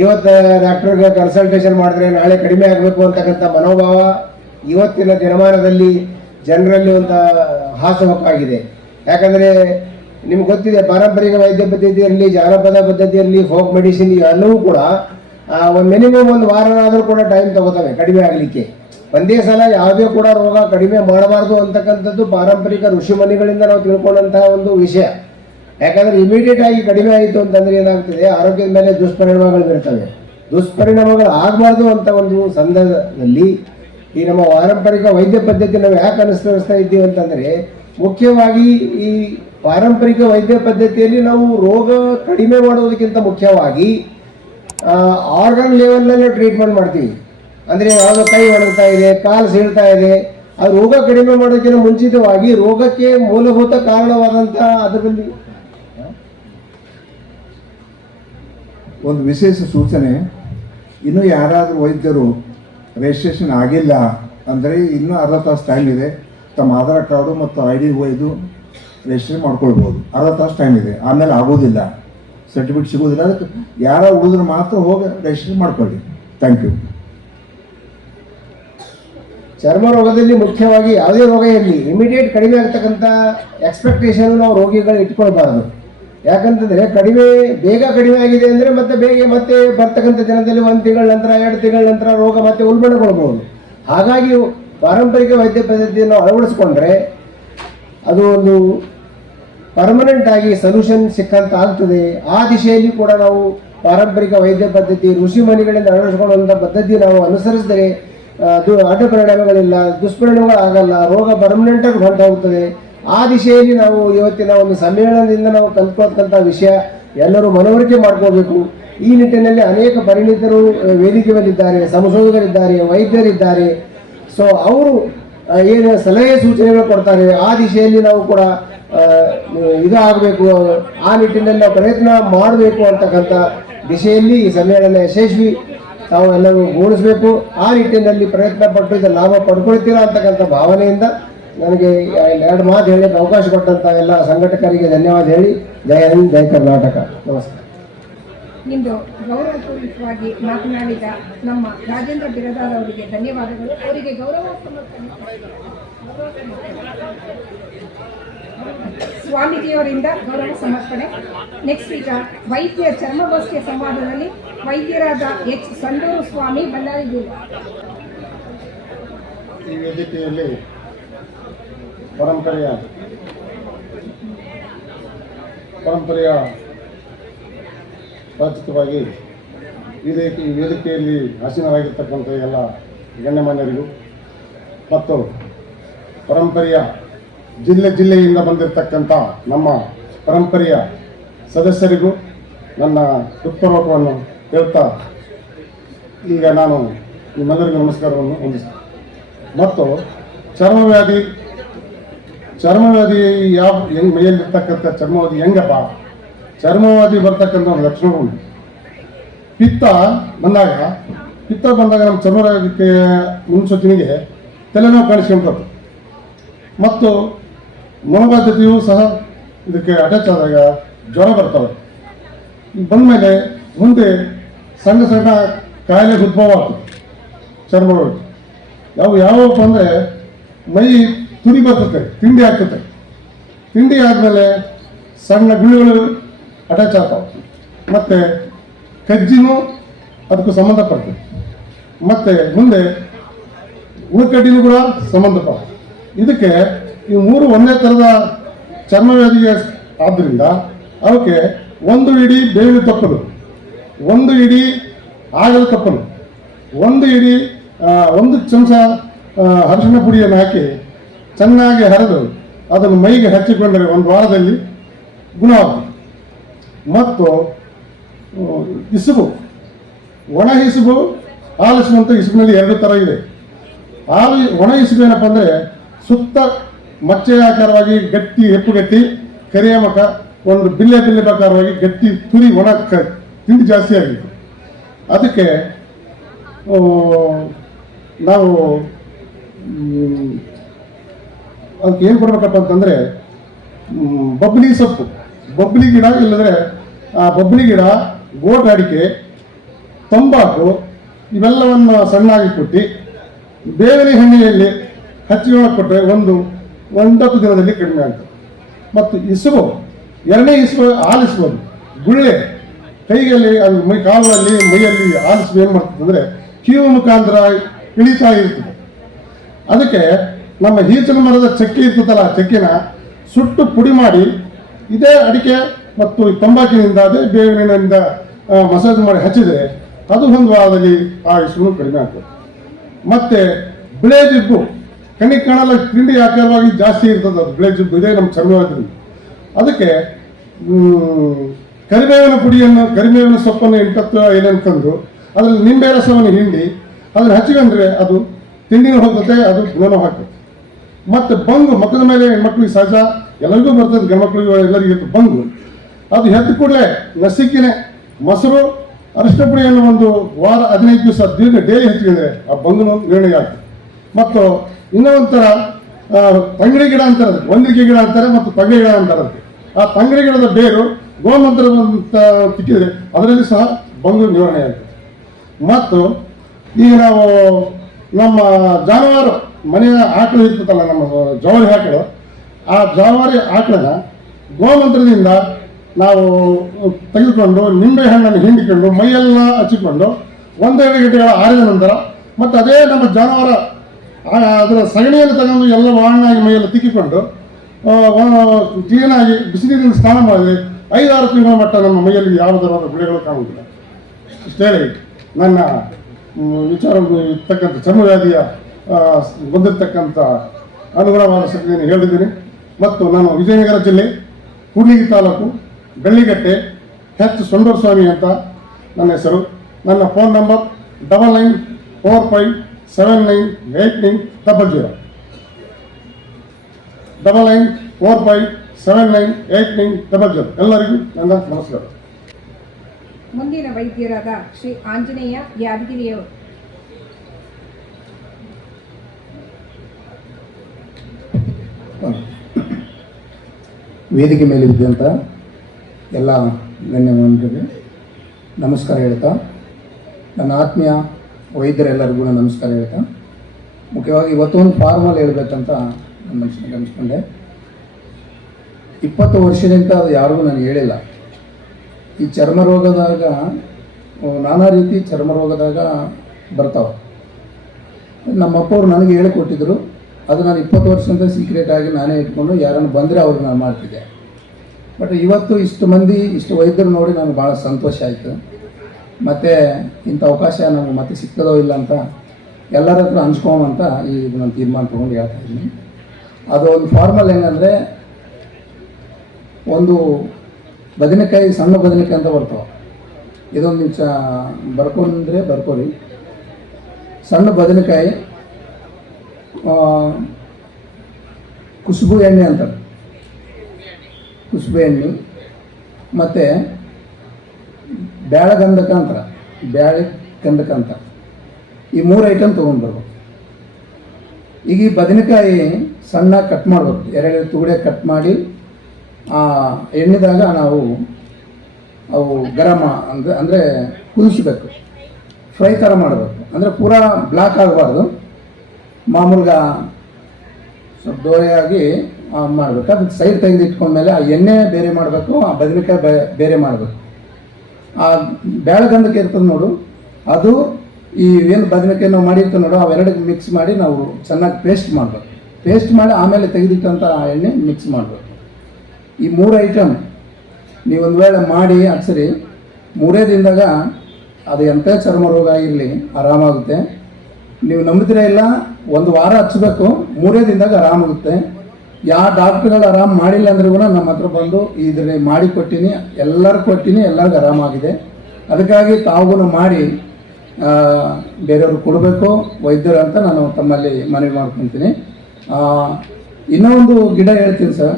ಇವತ್ತು ಡಾಕ್ಟರ್ಗೆ ಕನ್ಸಲ್ಟೇಷನ್ ಮಾಡಿದ್ರೆ ನಾಳೆ ಕಡಿಮೆ ಆಗಬೇಕು ಅಂತಕ್ಕಂಥ ಮನೋಭಾವ ಇವತ್ತಿನ ದಿನಮಾನದಲ್ಲಿ ಜನರಲ್ಲಿ ಒಂದು ಹಾಸುಹೊಕ್ಕಾಗಿದೆ ಯಾಕಂದ್ರೆ ನಿಮ್ಗೆ ಗೊತ್ತಿದೆ, ಪಾರಂಪರಿಕ ವೈದ್ಯ ಪದ್ಧತಿ ಇರಲಿ ಜಾನಪದ ಪದ್ಧತಿ ಇರಲಿ ಫೋಕ್ ಮೆಡಿಸಿನ್ ಎಲ್ಲವೂ ಕೂಡ ಒಂದು ಮಿನಿಮಮ್ ಒಂದು ವಾರನಾದರೂ ಕೂಡ ಟೈಮ್ ತಗೋತವೆ, ಕಡಿಮೆ ಆಗಲಿಕ್ಕೆ. ಒಂದೇ ಸಲ ಯಾವುದೇ ಕೂಡ ರೋಗ ಕಡಿಮೆ ಮಾಡಬಾರ್ದು ಅಂತಕ್ಕಂಥದ್ದು ಪಾರಂಪರಿಕ ಋಷಿಮನಿಗಳಿಂದ ನಾವು ತಿಳ್ಕೊಂಡಂತಹ ಒಂದು ವಿಷಯ. ಯಾಕಂದ್ರೆ ಇಮಿಡಿಯೇಟ್ ಆಗಿ ಕಡಿಮೆ ಆಯಿತು ಅಂತಂದ್ರೆ ಏನಾಗ್ತದೆ, ಆರೋಗ್ಯದ ಮೇಲೆ ದುಷ್ಪರಿಣಾಮಗಳು ಬೀರ್ತವೆ ದುಷ್ಪರಿಣಾಮಗಳು ಆಗಬಾರ್ದು ಅಂತ ಒಂದು ಸಂದರ್ಭದಲ್ಲಿ ಈ ನಮ್ಮ ಪಾರಂಪರಿಕ ವೈದ್ಯ ಪದ್ಧತಿ ನಾವು ಯಾಕೆ ಅನುಸರಿಸ್ತಾ ಇದ್ದೀವಿ ಅಂತಂದ್ರೆ ಮುಖ್ಯವಾಗಿ ಈ ಪಾರಂಪರಿಕ ವೈದ್ಯ ಪದ್ಧತಿಯಲ್ಲಿ ನಾವು ರೋಗ ಕಡಿಮೆ ಮಾಡೋದಕ್ಕಿಂತ ಮುಖ್ಯವಾಗಿ ಆರ್ಗನ್ ಲೆವೆಲ್ನಲ್ಲಿ ಟ್ರೀಟ್ಮೆಂಟ್ ಮಾಡ್ತೀವಿ. ಅಂದರೆ ಯಾವುದೋ ಕೈ ಒಣಗ್ತಾ ಇದೆ, ಕಾಲು ಸೀಳ್ತಾ ಇದೆ, ಆ ರೋಗ ಕಡಿಮೆ ಮಾಡೋದಕ್ಕಿಂತ ಮುಂಚಿತವಾಗಿ ರೋಗಕ್ಕೆ ಮೂಲಭೂತ ಕಾರಣವಾದಂಥ ಅದರಲ್ಲಿ ಒಂದು ವಿಶೇಷ ಸೂಚನೆ, ಇನ್ನೂ ಯಾರಾದರೂ ವೈದ್ಯರು ರಿಜಿಸ್ಟ್ರೇಷನ್ ಆಗಿಲ್ಲ ಅಂದರೆ ಇನ್ನೂ ಅರ್ಧ ತಾಸು ಟೈಮ್ ಇದೆ. ತಮ್ಮ ಆಧಾರ್ ಕಾರ್ಡು ಮತ್ತು ಐ ಡಿ ಒಯ್ದು ರಿಜಿಸ್ಟ್ರಿ ಮಾಡ್ಕೊಳ್ಬೋದು. ಅರ್ಧ ತಾಸು ಟೈಮ್ ಇದೆ. ಆಮೇಲೆ ಆಗೋದಿಲ್ಲ. ಸರ್ಟಿಫಿಕೇಟ್ ಸಿಗೋದಿಲ್ಲ. ಅದಕ್ಕೆ ಯಾರ ಉಳಿದ್ರೆ ಮಾತ್ರ ಹೋಗಿ ರಿಜಿಸ್ಟ್ರಿ ಮಾಡ್ಕೊಳ್ಳಿ. ಥ್ಯಾಂಕ್ ಯು ಚರ್ಮ ರೋಗದಲ್ಲಿ ಮುಖ್ಯವಾಗಿ ಯಾವುದೇ ರೋಗ ಇರಲಿ. ಇಮಿಡಿಯೇಟ್ ಕಡಿಮೆ ಆಗ್ತಕ್ಕಂಥ ಎಕ್ಸ್ಪೆಕ್ಟೇಷನ್ ನಾವು ರೋಗಿಗಳು ಇಟ್ಕೊಳ್ಬಾರ್ದು. ಯಾಕಂತಂದರೆ ಕಡಿಮೆ, ಬೇಗ ಕಡಿಮೆ ಆಗಿದೆ ಅಂದ್ರೆ ಮತ್ತೆ ಬೇಗ ಮತ್ತೆ ಬರ್ತಕ್ಕಂಥ ದಿನದಲ್ಲಿ ಒಂದು ತಿಂಗಳ ನಂತರ, ಎರಡು ತಿಂಗಳ ನಂತರ ರೋಗ ಮತ್ತೆ ಉಲ್ಬಣಗೊಳ್ಬಹುದು. ಹಾಗಾಗಿ ಪಾರಂಪರಿಕ ವೈದ್ಯ ಪದ್ಧತಿಯನ್ನು ಅಳವಡಿಸ್ಕೊಂಡ್ರೆ ಅದು ಒಂದು ಪರ್ಮನೆಂಟ್ ಆಗಿ ಸೊಲ್ಯೂಷನ್ ಸಿಕ್ಕಂತ ಆಗ್ತದೆ. ಆ ದಿಶೆಯಲ್ಲಿ ಕೂಡ ನಾವು ಪಾರಂಪರಿಕ ವೈದ್ಯ ಪದ್ಧತಿ, ಋಷಿ ಮನೆಗಳಿಂದ ಅಳವಡಿಸಿಕೊಳ್ಳುವಂಥ ಪದ್ಧತಿ ನಾವು ಅನುಸರಿಸಿದರೆ ಅದು ದುಷ್ಪರಿಣಾಮಗಳು ಆಗಲ್ಲ, ರೋಗ ಪರ್ಮನೆಂಟ್ ಆಗಿ ಹೊರಟು ಹೋಗ್ತದೆ ಆ ದಿಶೆಯಲ್ಲಿ ನಾವು ಇವತ್ತಿನ ಒಂದು ಸಮ್ಮೇಳನದಿಂದ ನಾವು ಕಲ್ತ್ಕೊಳ್ತಕ್ಕಂಥ ವಿಷಯ ಎಲ್ಲರೂ ಮನವರಿಕೆ ಮಾಡ್ಕೋಬೇಕು ಈ ನಿಟ್ಟಿನಲ್ಲಿ ಅನೇಕ ಪರಿಣಿತರು, ವೇದಿಕೆ ಮೇಲಿದ್ದಾರೆ, ಸಂಶೋಧಕರಿದ್ದಾರೆ, ವೈದ್ಯರಿದ್ದಾರೆ. ಸೊ ಅವರು ಏನು ಸಲಹೆ ಸೂಚನೆಗಳು ಕೊಡ್ತಾರೆ, ಆ ದಿಶೆಯಲ್ಲಿ ನಾವು ಕೂಡ ಇದಾಗಬೇಕು, ಆ ನಿಟ್ಟಿನಲ್ಲಿ ನಾವು ಪ್ರಯತ್ನ ಮಾಡಬೇಕು ಅಂತಕ್ಕಂಥ ದಿಶೆಯಲ್ಲಿ ಈ ಸಮ್ಮೇಳನ ಯಶಸ್ವಿ, ತಾವು ಎಲ್ಲರೂ ಗೋಣಿಸಬೇಕು ಆ ನಿಟ್ಟಿನಲ್ಲಿ ಪ್ರಯತ್ನ ಪಟ್ಟು ಇದರ ಲಾಭ ಪಡ್ಕೊಳ್ತೀರಾ ಅಂತಕ್ಕಂಥ ಭಾವನೆಯಿಂದ ನನಗೆ ಎರಡು ಮಾತು ಹೇಳಲಿಕ್ಕೆ ಅವಕಾಶ ಕೊಟ್ಟಂಥ ಎಲ್ಲ ಸಂಘಟಕರಿಗೆ ಧನ್ಯವಾದ ಹೇಳಿ. ಜಯ ಹಿಂದ್ ಜಯ ಕರ್ನಾಟಕ. ನಮಸ್ಕಾರ. ಇಂದು ಗೌರವಪೂರ್ವಕವಾಗಿ ಮಾತನಾಡಿದ ನಮ್ಮ ರಾಜೇಂದ್ರ ಬಿರದಾರ್ ಅವರಿಗೆ ಧನ್ಯವಾದಗಳು. ಅವರಿಗೆ ಗೌರವ ಸ್ವಾಮೀಜಿಯವರಿಂದ ಗೌರವ ಸಮರ್ಪಣೆ. ನೆಕ್ಸ್ಟ್ ಈಗ ವೈದ್ಯ ಚರ್ಮಗೋಷ್ಠಿಯ ಸಂವಾದದಲ್ಲಿ ವೈದ್ಯರಾದ ಎಚ್ ಸಂದೂರು ಸ್ವಾಮಿ ಬಳ್ಳಾರಿ ಈ ಪರಂಪರೆಯ ಪರಂಪರೆಯ ಪ್ರಾಚಿತವಾಗಿ ಇದೇ ಈ ವೇದಿಕೆಯಲ್ಲಿ ಆಸೀನರಾಗಿರ್ತಕ್ಕಂಥ ಎಲ್ಲ ಗಣ್ಯಮಾನ್ಯರಿಗೂ ಮತ್ತು ಪರಂಪರೆಯ ಜಿಲ್ಲೆ ಜಿಲ್ಲೆಯಿಂದ ಬಂದಿರತಕ್ಕಂಥ ನಮ್ಮ ಪರಂಪರೆಯ ಸದಸ್ಯರಿಗೂ ನನ್ನ ಹೃತ್ಪೂರ್ವಕವನ್ನು ಹೇಳ್ತಾ ಈಗ ನಾನು ನಿಮ್ಮೆಲ್ಲರಿಗೂ ನಮಸ್ಕಾರವನ್ನು ಹೊಂದಿಸ್ತೇನೆ. ಮತ್ತು ಚರ್ಮವ್ಯಾಧಿ ಚರ್ಮವ್ಯಾಧಿ ಯಾವ ಹೆಂಗ್ ಮೈಯಲ್ಲಿರ್ತಕ್ಕಂಥ ಚರ್ಮವ್ಯಾಧಿ ಹೆಂಗಪ್ಪ? ಚರ್ಮವ್ಯಾಧಿ ಬರ್ತಕ್ಕಂಥ ಒಂದು ಲಕ್ಷಣ ಉಂಟು. ಪಿತ್ತ ಬಂದಾಗ ಪಿತ್ತ ಬಂದಾಗ ನಮ್ಮ ಚರ್ಮರೋಗಕ್ಕೆ ಮುನ್ಸೂಚನೆಗೆ ತಲೆನೋವು ಕಾಣಿಸ್ಕೊಂತದ್ದು ಮತ್ತು ಮನೋಬಾಧ್ಯತೆಯೂ ಸಹ ಇದಕ್ಕೆ ಅಟ್ಯಾಚ್ ಆದಾಗ ಜ್ವರ ಬರ್ತವೆ ಬಂದಮೇಲೆ ಮುಂದೆ ಸಣ್ಣ ಸಣ್ಣ ಕಾಯಿಲೆ ಉದ್ಭವ ಆಗ್ತದೆ ಚರ್ಮರೋಗ ಯಾವ ಯಾವಪ್ಪ ಅಂದರೆ ಮೈ ತುರಿ ಬರ್ತದೆ, ತಿಂಡಿ ಆಗ್ತದೆ. ತಿಂಡಿ ಆದಮೇಲೆ ಸಣ್ಣ ಗುಳಿಗಳು ಅಟ್ಯಾಚ್ ಆಗ್ತಾವೆ. ಮತ್ತು ಕಜ್ಜಿನೂ ಅದಕ್ಕೂ ಸಂಬಂಧಪಡ್ತದೆ. ಮತ್ತು ಮುಂದೆ ಉಳ್ಕಡ್ಡಿನೂ ಕೂಡ ಸಂಬಂಧಪಡ ಇದಕ್ಕೆ ಈ ಮೂರು ಒಂದೇ ಥರದ ಚರ್ಮವ್ಯಾಧಿಗೆ ಆದ್ದರಿಂದ ಅವಕ್ಕೆ ಒಂದು ಇಡೀ ಬೇವಿನ ತಪ್ಪಲು, ಒಂದು ಇಡೀ ಆಗಲ ತಪ್ಪಲು, ಒಂದು ಇಡೀ ಒಂದು ಚಮಚ ಅರಿಶಿನ ಪುಡಿಯನ್ನು ಹಾಕಿ ಚೆನ್ನಾಗಿ ಹರಿದು ಅದನ್ನು ಮೈಗೆ ಹಚ್ಚಿಕೊಂಡರೆ ಒಂದು ವಾರದಲ್ಲಿ ಗುಣವಾಗ್ತದೆ. ಮತ್ತು ಇಸುಬು. ಒಣ ಇಸುಬು ಹಾಲು ಇಸುಬು ಅಂತ ಇಸುಬಿನಲ್ಲಿ ಎರಡು ಥರ ಇದೆ. ಹಾಲು ಒಣ ಇಸುಬು ಏನಪ್ಪ ಅಂದರೆ ಸುತ್ತ ಮಚ್ಚೆಯಾಕಾರವಾಗಿ ಗಟ್ಟಿ ಹೆಪ್ಪುಗಟ್ಟಿ ಕರಿಯ ಮಕ ಒಂದು ಬಿಲ್ಲೆ ಬಿಲ್ಲೆ ಪ್ರಕಾರವಾಗಿ ಗಟ್ಟಿ, ತುರಿ, ಒಣ ತಿಂಡಿ ಜಾಸ್ತಿ ಆಗಿತ್ತು. ಅದಕ್ಕೆ ನಾವು ಅದಕ್ಕೆ ಏನು ಕೊಡ್ಬೇಕಪ್ಪ ಅಂತಂದರೆ ಬಬ್ಲಿ ಸೊಪ್ಪು. ಬಬ್ಲಿ ಗಿಡ ಇಲ್ಲದ್ರೆ ಬಬ್ಲಿ ಗಿಡ, ಗೋಟ್ ಅಡಿಕೆ, ತಂಬಾಕು ಇವೆಲ್ಲವನ್ನು ಸಣ್ಣಾಗಿ ಕೊಟ್ಟು ಬೇವಿನ ಎಣ್ಣೆಯಲ್ಲಿ ಹಚ್ಚಿ ಕೊಟ್ಟರೆ ಒಂದು ಒಂಬತ್ತು ದಿನದಲ್ಲಿ ಕಡಿಮೆ ಆಗ್ತದೆ. ಮತ್ತು ಇಸುಬು, ಎರಡನೇ ಇಸುಬು ಆಲಿಸ್ಬೋದು ಗುಳ್ಳೆ, ಕೈಯಲ್ಲಿ ಅದು ಮೈ, ಕಾಲುಗಳಲ್ಲಿ, ಮೈಯಲ್ಲಿ ಆಲಿಸುವ ಏನು ಮಾಡ್ತದೆ ಅಂದರೆ ಕೀವು ಮುಖಾಂತರ ಇಳಿತಾ ಇರ್ತದೆ. ಅದಕ್ಕೆ ನಮ್ಮ ಈಚಿನ ಮರದ ಚಕ್ಕಿ ಇರ್ತದಲ್ಲ, ಆ ಚಕ್ಕಿನ ಸುಟ್ಟು ಪುಡಿ ಮಾಡಿ, ಇದೇ ಅಡಿಕೆ ಮತ್ತು ತಂಬಾಕಿನಿಂದ ಅದೇ ಬೇವಿನಿಂದ ಮಸಾಜ್ ಮಾಡಿ ಹಚ್ಚಿದರೆ ಅದು ಒಂದು ವಾರದಲ್ಲಿ ಆ ಇಸುನು ಕಡಿಮೆ ಆಗ್ತದೆ. ಮತ್ತೆ ಬಿಳೆ ಜಿಬ್ಬು, ಕಣ್ಣಿಗೆ ಕಾಣಲ್ಲ ತಿಂಡಿ ಆಕಾರವಾಗಿ ಜಾಸ್ತಿ ಇರ್ತದೆ ಅದು ಬಿಳೆ ಜಿಬ್ಬು, ಇದೆ ನಮ್ಮ ಚರ್ಮವಾಗಿ ಅದಕ್ಕೆ ಕರಿಬೇವಿನ ಪುಡಿಯನ್ನು, ಕರಿಬೇವಿನ ಸೊಪ್ಪನ್ನು ಎಂಟತ್ತು ಏನೇನು ತಂದು, ಅದರಲ್ಲಿ ನಿಂಬೆ ರಸವನ್ನು ಹಿಂಡಿ, ಅದನ್ನು ಹಚ್ಚಿಕೊಂಡ್ರೆ ಅದು ತಿಂಡಿನೂ ಹೋಗುತ್ತೆ, ಅದು ಗುಣನೂ ಹಾಕುತ್ತೆ ಮತ್ತು ಬಂಗು, ಮಕ್ಕಳ ಮೇಲೆ ಹೆಣ್ಮಕ್ಳಿಗೆ ಸಹಜ, ಎಲ್ಲರಿಗೂ ಬರ್ತದೆ, ಗಂಡ್ಮಕ್ಳಿಗೂ, ಎಲ್ಲರಿಗೂ ಇರ್ತದೆ ಬಂಗು. ಅದು ಹೆತ್ತ ಕೂಡಲೇ ಲಸಿಕೆನೆ ಮೊಸರು ಅರಿಶಿನ ಪುಡಿಯನ್ನು ಒಂದು ವಾರ ಹದಿನೈದು ದಿವಸ ದೀರ್ಘ ಡೈಲಿ ಹೆಚ್ಚಿದ್ರೆ ಆ ಬಂಗನ ನಿರ್ಣಯ ಆಗ್ತದೆ ಮತ್ತು ಇನ್ನೂ ಒಂಥರ ತಂಗಡಿ ಗಿಡ ಅಂತಾರೆ. ಒಂದಿಗೆ ಗಿಡ ಅಂತಾರೆ ಮತ್ತು ತಂಗಡಿ ಗಿಡ ಅಂತಾರೆ. ಆ ತಂಗಡಿ ಗಿಡದ ಬೇರು ಗೋಮಂತ್ರ ತಿಕ್ಕಿದ್ರೆ ಅದರಲ್ಲಿ ಸಹ ಬಂಗು ನಿವಾರಣೆ ಆಗ್ತದೆ ಮತ್ತು ಈಗ ನಾವು ನಮ್ಮ ಜಾನುವಾರು ಮನೆಯ ಆಕಳು ಇರ್ತದಲ್ಲ ನಮ್ಮ ಜವಾರಿ ಆಕಳು, ಆ ಜವಾರಿ ಆಕಳನ್ನ ಗೋಮಂತ್ರದಿಂದ ನಾವು ತೆಗೆದುಕೊಂಡು, ನಿಂಬೆ ಹಣ್ಣನ್ನು ಹಿಂಡಿಕೊಂಡು, ಮೈಯೆಲ್ಲ ಹಚ್ಚಿಕೊಂಡು ಒಂದೆರಡು ಗಂಟೆಗಳ ಆರಿದ ನಂತರ, ಮತ್ತು ಅದೇ ನಮ್ಮ ಜಾನುವಾರ ಅದರ ಸಗಣಿಯನ್ನು ತಗೊಂಡು ಎಲ್ಲ ವಾಣಾಗಿ ಮೈಯಲ್ಲಿ ತಿಕ್ಕಿಕೊಂಡು ಕ್ಲೀನಾಗಿ ಬಿಸಿನೀರಿನ ಸ್ನಾನ ಮಾಡಿ, ಐದಾರು ತಿಂಗಳ ಮಟ್ಟ ನಮ್ಮ ಮೈಯಲ್ಲಿ ಯಾವ ಥರದ ಗುಳಿಗಳು ಕಾಣುವುದಿಲ್ಲ. ಇಷ್ಟೇ ನನ್ನ ವಿಚಾರ ಇರ್ತಕ್ಕಂಥ ಚರ್ಮವ್ಯಾಧಿಯ ಬಂದಿರತಕ್ಕಂಥ ಅನುಗುಣವಾದ ಶಕ್ತಿಯನ್ನು ಹೇಳಿದ್ದೀನಿ. ಮತ್ತು ನಾನು ವಿಜಯನಗರ ಜಿಲ್ಲೆ, ಕೂಡ್ಲಿಗಿ ತಾಲೂಕು ಬೆಳ್ಳಿಗಟ್ಟೆ ಹೆಚ್ ಸುಂದರ್ ಸ್ವಾಮಿ ಅಂತ ನನ್ನ ಹೆಸರು. ನನ್ನ phone number double nine four five seven nine eight nine double zero. Double nine four five seven nine eight nine double zero. ಎಲ್ಲರಿಗೂ ನನ್ನ ನಮಸ್ಕಾರ. ಮುಂದಿನ ವೈದ್ಯರಾದ ಶ್ರೀ ಆಂಜನೇಯ ಯಾದಗಿರಿಯವರು. ವೇದಿಕೆ ಮೇಲೆ ಇದ್ದಂಥ ಎಲ್ಲ ಗಣ್ಯಮಾನ್ಯರಿಗೆ ನಮಸ್ಕಾರ ಹೇಳ್ತಾ. ನನ್ನ ಆತ್ಮೀಯ ವೈದ್ಯರೆಲ್ಲರಿಗೂ ನಾನು ನಮಸ್ಕಾರ ಹೇಳ್ತಾ. ಮುಖ್ಯವಾಗಿ ಇವತ್ತೊಂದು ಫಾರ್ಮಲ್ ಹೇಳ್ಬೇಕಂತ ನನ್ನ ಮನಸ್ಸಿನ ಗಮನಿಸ್ಕೊಂಡೆ. ಇಪ್ಪತ್ತು ವರ್ಷದಿಂದ ಅದು ಯಾರಿಗೂ ನಾನು ಹೇಳಿಲ್ಲ. ಈ ಚರ್ಮ ರೋಗದಾಗ ನಾನಾ ರೀತಿ ಚರ್ಮ ರೋಗದಾಗ ಬರ್ತಾವೆ. ನಮ್ಮ ಅಪ್ಪವ್ರು ನನಗೆ ಹೇಳಿಕೊಟ್ಟಿದ್ರು. ಅದು ನಾನು ಇಪ್ಪತ್ತು ವರ್ಷದಿಂದ ಸೀಕ್ರೆಟ್ ಆಗಿ ನಾನೇ ಇಟ್ಕೊಂಡು ಯಾರನ್ನು ಬಂದರೆ ಅವ್ರಿಗೆ ನಾನು ಮಾಡ್ತಿದ್ದೆ. ಬಟ್ ಇವತ್ತು ಇಷ್ಟು ಮಂದಿ, ಇಷ್ಟು ವೈದ್ಯರು ನೋಡಿ ನನಗೆ ಭಾಳ ಸಂತೋಷ ಆಯಿತು. ಮತ್ತು ಇಂಥ ಅವಕಾಶ ನನಗೆ ಮತ್ತೆ ಸಿಗ್ತದೋ ಇಲ್ಲ ಅಂತ ಎಲ್ಲರ ಹತ್ರ ಹಂಚ್ಕೊಂಬಂತ ಈ ನಾನು ತೀರ್ಮಾನ ತೊಗೊಂಡು ಹೇಳ್ತಾ ಇದ್ದೀನಿ. ಅದು ಒಂದು ಫಾರ್ಮಲ್ ಏನಂದರೆ ಒಂದು ಬದನೆಕಾಯಿ, ಸಣ್ಣ ಬದನೆಕಾಯಿ ಅಂತ ಬರ್ತಾವೆ. ಇದೊಂದು ನಿಮಿಷ ಬರ್ಕೊಂಡ್ರೆ ಬರ್ಕೋರಿ ಸಣ್ಣ ಬದನೆಕಾಯಿ ಕುಸುಬು ಎಣ್ಣೆ ಅಂತಾರೆ. ಕುಸುಬು ಎಣ್ಣೆ ಮತ್ತು ಬ್ಯಾಳೆ ಗಂಧಕ ಅಂತ ಬ್ಯಾಳೆ ಗಂಧಕ ಅಂತ ಈ ಮೂರು ಐಟಮ್ ತೊಗೊಂಡ್ಬರ್ಬೇಕು. ಈಗ ಈ ಬದನೆಕಾಯಿ ಸಣ್ಣ ಕಟ್ ಮಾಡಬೇಕು. ಎರಡೆರಡು ತುಗಡೆ ಕಟ್ ಮಾಡಿ, ಆ ಎಣ್ಣೆದಾಗ ನಾವು ಅವು ಗರಮ ಅಂದರೆ ಅಂದರೆ ಕುದಿಸ್ಬೇಕು. ಫ್ರೈ ಥರ ಮಾಡಬೇಕು. ಅಂದರೆ ಪೂರಾ ಬ್ಲ್ಯಾಕ್ ಆಗಬಾರ್ದು. ಮಾಮೂಲ್ಗ ಸ್ವಲ್ಪ ದೋರೆಯಾಗಿ ಮಾಡಬೇಕು. ಅದಕ್ಕೆ ಸೈಡ್ ತೆಗೆದು ಇಟ್ಕೊಂಡ್ಮೇಲೆ ಆ ಎಣ್ಣೆ ಬೇರೆ ಮಾಡಬೇಕು, ಆ ಬದನೆಕಾಯಿ ಬೇರೆ ಮಾಡಬೇಕು. ಆ ಬ್ಯಾಳಗಂಧಕ್ಕೆ ಇರ್ತದೆ ನೋಡು, ಅದು ಈ ಏನು ಬದನೆಕಾಯಿ ನಾವು ಮಾಡಿರ್ತೀವಿ ನೋಡು, ಅವೆರಡಕ್ಕೆ ಮಿಕ್ಸ್ ಮಾಡಿ ನಾವು ಚೆನ್ನಾಗಿ ಪೇಸ್ಟ್ ಮಾಡಬೇಕು. ಪೇಸ್ಟ್ ಮಾಡಿ ಆಮೇಲೆ ತೆಗೆದಿಟ್ಟಂಥ ಆ ಎಣ್ಣೆ ಮಿಕ್ಸ್ ಮಾಡಬೇಕು. ಈ ಮೂರು ಐಟಮ್ ನೀವು ಒಂದು ವೇಳೆ ಮಾಡಿ ಅಕ್ಷರಿ ಮೂರೇ ದಿನದಾಗ ಅದು ಎಂಥ ಚರ್ಮ ರೋಗ ಇರಲಿ, ಆರಾಮಾಗುತ್ತೆ. ನೀವು ನಂಬಿದ್ರೆ ಇಲ್ಲ, ಒಂದು ವಾರ ಹಚ್ಚಬೇಕು ಮೂರೇ ದಿನದಾಗ ಆರಾಮಾಗುತ್ತೆ. ಯಾವ ಡಾಕ್ಟ್ರುಗಳು ಆರಾಮ್ ಮಾಡಿಲ್ಲ ಅಂದ್ರೂ ಕೂಡ ನಮ್ಮ ಹತ್ರ ಬಂದು ಇದ್ರೆ ಮಾಡಿ ಕೊಟ್ಟಿನಿ ಎಲ್ಲರೂ ಕೊಟ್ಟಿನಿ, ಎಲ್ಲರಿಗೂ ಆರಾಮಾಗಿದೆ. ಅದಕ್ಕಾಗಿ ತಾವು ಮಾಡಿ ಬೇರೆಯವ್ರಿಗೆ ಕೊಡಬೇಕು, ವೈದ್ಯರು ಅಂತ ನಾನು ತಮ್ಮಲ್ಲಿ ಮನವಿ ಮಾಡ್ಕೊತೀನಿ. ಇನ್ನೂ ಒಂದು ಗಿಡ ಹೇಳ್ತೀನಿ ಸರ್.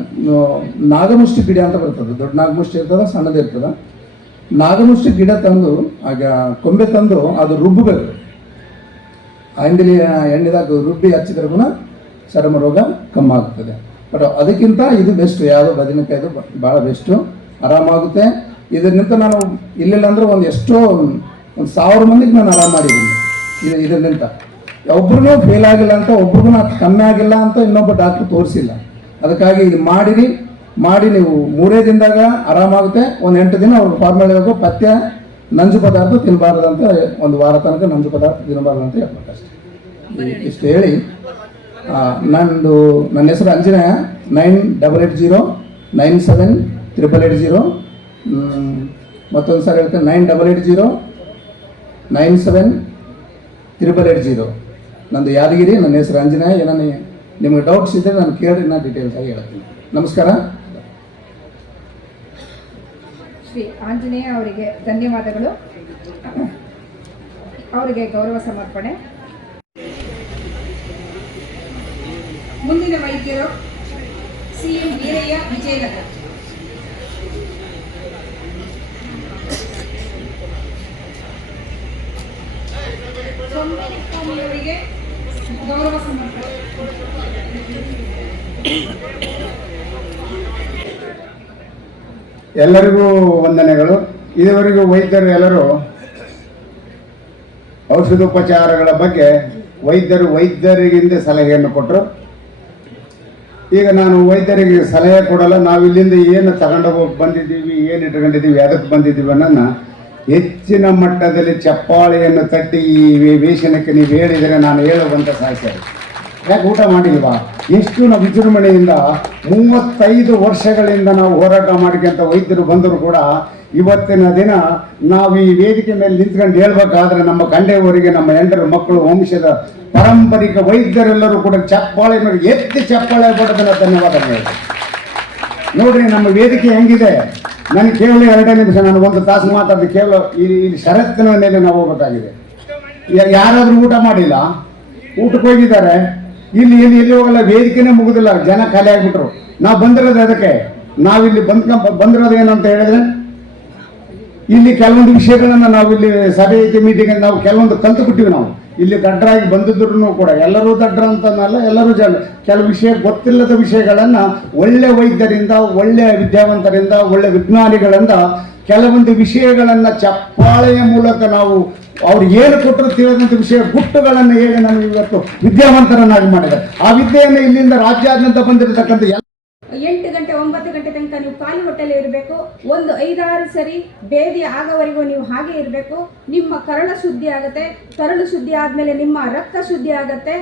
ನಾಗಮುಷ್ಟಿ ಗಿಡ ಅಂತ ಬರ್ತದೆ. ದೊಡ್ಡ ನಾಗಮುಷ್ಟಿ ಇರ್ತದ, ಸಣ್ಣದು ಇರ್ತದ. ನಾಗಮುಷ್ಟಿ ಗಿಡ ತಂದು, ಆಗ ಕೊಂಬೆ ತಂದು ಅದು ರುಬ್ಬಬೇಕು. ಅಂಗಡಿ ಎಣ್ಣೆದಾಗ ರುಬ್ಬಿ ಹಚ್ಚಿದ್ರೆ ಕೂಡ ಚರ್ಮ ರೋಗ ಕಮ್ಮಿ ಆಗ್ತದೆ ಬಟ್ ಅದಕ್ಕಿಂತ ಇದು ಬೆಸ್ಟ್ ಯಾವುದೋ ಬದನೆಕಾಯ್ದು ಭಾಳ ಬೆಸ್ಟು ಆರಾಮಾಗುತ್ತೆ. ಇದರಿಂದ ನಾನು ಇಲ್ಲಿಲ್ಲ ಅಂದ್ರೆ ಒಂದು ಎಷ್ಟೋ ಒಂದು ಸಾವಿರ ಮಂದಿಗೆ ನಾನು ಆರಾಮ ಮಾಡಿದ್ದೀನಿ. ಇದು ಇದರಿಂದ ಒಬ್ರು ಫೇಲ್ ಆಗಿಲ್ಲ ಅಂತ ಒಬ್ರಿಗೂ ಅದು ಕಮ್ಮಿ ಆಗಿಲ್ಲ ಅಂತ ಇನ್ನೊಬ್ಬ ಡಾಕ್ಟ್ರು ತೋರಿಸಿಲ್ಲ. ಅದಕ್ಕಾಗಿ ಇದು ಮಾಡಿರಿ. ಮಾಡಿ ನೀವು ಮೂರೇ ದಿನದಾಗ ಆರಾಮಾಗುತ್ತೆ. ಒಂದು ಎಂಟು ದಿನ ಅವ್ರು ಫಾರ್ಮಲ್ ಇರಬೇಕು ಪಥ್ಯ ನಂಜು ಪದಾರ್ಥ ತಿನ್ನಬಾರ್ದು ಅಂತ ಒಂದು ವಾರ ತನಕ ನಂಜು ಪದಾರ್ಥ ತಿನ್ನಬಾರ್ದು ಅಂತ ಹೇಳ್ಬೇಕು ಅಷ್ಟೇ. ಇಷ್ಟು ಹೇಳಿ. ನಂದು, ನನ್ನ ಹೆಸರು Anjaneya nine double eight zero nine seven triple eight zero ಮತ್ತೊಂದು ಸಲ ಹೇಳ್ತೇನೆ. Nine double eight zero nine seven triple eight zero ನಂದು ಯಾದಗಿರಿ, ನನ್ನ ಹೆಸರು ಅಂಜನೇಯ ಏನನ್ನ ನಿಮಗೆ ಡೌಟ್ಸ್ ಇದ್ದರೆ ನಾನು ಕೇಳಿ ನಾನು ಡೀಟೇಲ್ಸ್ ಆಗಿ ಹೇಳ್ತೀನಿ. ನಮಸ್ಕಾರ. ಶ್ರೀ ಆಂಜನೇಯ ಅವರಿಗೆ ಧನ್ಯವಾದಗಳು. ಅವರಿಗೆ ಗೌರವ ಸಮರ್ಪಣೆ. ಮುಂದಿನ ವೈದ್ಯರು ಸಿಎಂ ವೀರಯ್ಯ ವಿಜಯನಗರ. ಸ್ವಾಮಿಯವರಿಗೆ ಗೌರವ ಸಮರ್ಪಣೆ ಎಲ್ಲರಿಗೂ ವಂದನೆಗಳು. ಇದುವರೆಗೂ ವೈದ್ಯರು ಎಲ್ಲರೂ ಔಷಧೋಪಚಾರಗಳ ಬಗ್ಗೆ ವೈದ್ಯರು ವೈದ್ಯರಿಗಿಂದ ಸಲಹೆಯನ್ನು ಕೊಟ್ಟರು ಈಗ ನಾನು ವೈದ್ಯರಿಗೆ ಸಲಹೆ ಕೊಡಲ್ಲ ನಾವು ಇಲ್ಲಿಂದ ಏನು ತಗೊಂಡು ಹೋಗಿ ಬಂದಿದ್ದೀವಿ, ಏನು ಇಟ್ಕೊಂಡಿದ್ದೀವಿ ಅದಕ್ಕೆ ಬಂದಿದ್ದೀವಿ ಅನ್ನೋನ್ನ ಹೆಚ್ಚಿನ ಮಟ್ಟದಲ್ಲಿ ಚಪ್ಪಾಳೆಯನ್ನು ತಟ್ಟಿ ಈ ವೇಷಣಕ್ಕೆ ನೀವು ಹೇಳಿದರೆ ನಾನು ಹೇಳುವಂತ ಸಾಹಿತ್ಯ ಯಾಕೆ ಊಟ ಮಾಡಿಲ್ವಾ? ಎಷ್ಟು ನಾವು ವಿಜೃಂಭಣೆಯಿಂದ ಮೂವತ್ತೈದು ವರ್ಷಗಳಿಂದ ನಾವು ಹೋರಾಟ ಮಾಡಿಕೊಂತ ವೈದ್ಯರು ಬಂದರು ಕೂಡ ಇವತ್ತಿನ ದಿನ ನಾವು ಈ ವೇದಿಕೆ ಮೇಲೆ ನಿಂತ್ಕೊಂಡು ಹೇಳ್ಬೇಕಾದ್ರೆ ನಮ್ಮ ಕಂಡೆಯವರಿಗೆ ನಮ್ಮ ಹೆಂಡರು ಮಕ್ಕಳು ವಂಶದ ಪಾರಂಪರಿಕ ವೈದ್ಯರೆಲ್ಲರೂ ಕೂಡ ಚಪ್ಪಾಳೆ ನೋಡಿ, ಎತ್ತಿ ಚಪ್ಪಾಳೆ ಬಡದನ್ನ ಧನ್ಯವಾದಗಳು. ನೋಡ್ರಿ, ನಮ್ಮ ವೇದಿಕೆ ಹೆಂಗಿದೆ? ನನಗೆ ಕೇವಲ ಎರಡೇ ನಿಮಿಷ, ನಾನು ಒಂದು ತಾಸು ಮಾತಾಡಿದ ಕೇವಲ ಇಲ್ಲಿ ಷರತ್ತಿನ ಮೇಲೆ ನಾವು ಹೋಗಬೇಕಾಗಿದೆ ಯಾರಾದರೂ ಊಟ ಮಾಡಿಲ್ಲ? ಊಟಕ್ಕೆ ಹೋಗಿದ್ದಾರೆ. ಇಲ್ಲಿ ಇಲ್ಲಿ ಎಲ್ಲಿ ಹೋಗಲ್ಲ, ವೇದಿಕೆನೇ ಮುಗುದಿಲ್ಲ, ಜನ ಖಾಲಿ ಆಗಿಬಿಟ್ರು. ನಾವು ಬಂದಿರೋದು ಅದಕ್ಕೆ ನಾವಿಲ್ಲಿ ಬಂದ್ಕೊಂಡ್ ಬಂದಿರೋದು ಏನಂತ ಹೇಳಿದ್ರೆ? ಇಲ್ಲಿ ಕೆಲವೊಂದು ವಿಷಯಗಳನ್ನು ನಾವು ಇಲ್ಲಿ ಸಭೆ ಅಲ್ಲಿ ನಾವು ಕೆಲವೊಂದು ಕಲ್ತು ಬಿಟ್ಟಿವಿ ನಾವು. ಇಲ್ಲಿ ದಡ್ಡರಾಗಿ ಬಂದಿದ್ರು ಕೂಡ ಎಲ್ಲರೂ ದಡ್ಡ್ರ ಅಂತನಲ್ಲ, ಎಲ್ಲರೂ ಜನ. ಕೆಲವು ವಿಷಯ ಗೊತ್ತಿಲ್ಲದ ವಿಷಯಗಳನ್ನ ಒಳ್ಳೆ ವೈದ್ಯರಿಂದ, ಒಳ್ಳೆ ವಿದ್ಯಾವಂತರಿಂದ, ಒಳ್ಳೆ ವಿಜ್ಞಾನಿಗಳಿಂದ ಕೆಲವೊಂದು ವಿಷಯಗಳನ್ನ ಚಪ್ಪಾಳೆಯ ಮೂಲಕ ನಾವು ಅವ್ರು ಏನು ಕೊಟ್ಟರು ತಿಳಿದಂಥ ವಿಷಯ ಗುಟ್ಟುಗಳನ್ನು ಹೇಗೆ ನಮಗೆ ಇವತ್ತು ವಿದ್ಯಾವಂತರನ್ನಾಗಿ ಮಾಡಿದೆ. ಆ ವಿದ್ಯೆಯನ್ನು ಇಲ್ಲಿಂದ ರಾಜ್ಯಾದ್ಯಂತ ಬಂದಿರತಕ್ಕಂಥ ಎಂಟು ಗಂಟೆ, ಒಂಬತ್ತು ಗಂಟೆ ತನಕ ನೀವು ಖಾಲಿ ಹೊಟ್ಟೆಲಿ ಇರಬೇಕು. ಒಂದು ಐದಾರು ಸರಿ ಬೇದಿ ಆಗೋವರೆಗೂ ನೀವು ಹಾಗೆ ಇರಬೇಕು. ನಿಮ್ಮ ಕರಳ ಶುದ್ಧಿ ಆಗುತ್ತೆ. ಕರಳು ಶುದ್ಧಿ ಆದಮೇಲೆ ನಿಮ್ಮ ರಕ್ತ ಶುದ್ಧಿ ಆಗುತ್ತೆ.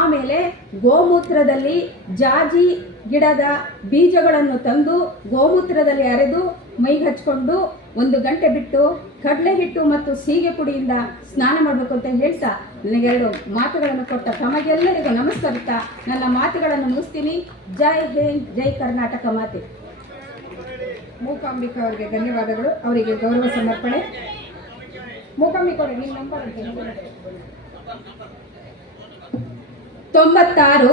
ಆಮೇಲೆ ಗೋಮೂತ್ರದಲ್ಲಿ ಜಾಜಿ ಗಿಡದ ಬೀಜಗಳನ್ನು ತಂದು ಗೋಮೂತ್ರದಲ್ಲಿ ಅರೆದು ಮೈಗೆ ಹಚ್ಕೊಂಡು ಒಂದು ಗಂಟೆ ಬಿಟ್ಟು ಕಡಲೆ ಹಿಟ್ಟು ಮತ್ತು ಸೀಗೆ ಪುಡಿಯಿಂದ ಸ್ನಾನ ಮಾಡಬೇಕು ಅಂತ ಹೇಳ್ತಾ ನನಗೆರಡು ಮಾತುಗಳನ್ನು ಕೊಟ್ಟ ತಮಗೆಲ್ಲರಿಗೂ ನಮಸ್ಕರಿಸ್ತಾ ನನ್ನ ಮಾತುಗಳನ್ನು ಮುಗಿಸ್ತೀನಿ. ಜೈ ಹಿಂದ್, ಜೈ ಕರ್ನಾಟಕ ಮಾತೆ. ಮೂಕಾಂಬಿಕಾ ಅವರಿಗೆ ಧನ್ಯವಾದಗಳು. ಅವರಿಗೆ ಗೌರವ ಸಮರ್ಪಣೆ. ಮೂಕಾಂಬಿಕಾ ನಿಮ್ಮ ನಂಬರ್. ತೊಂಬತ್ತಾರು,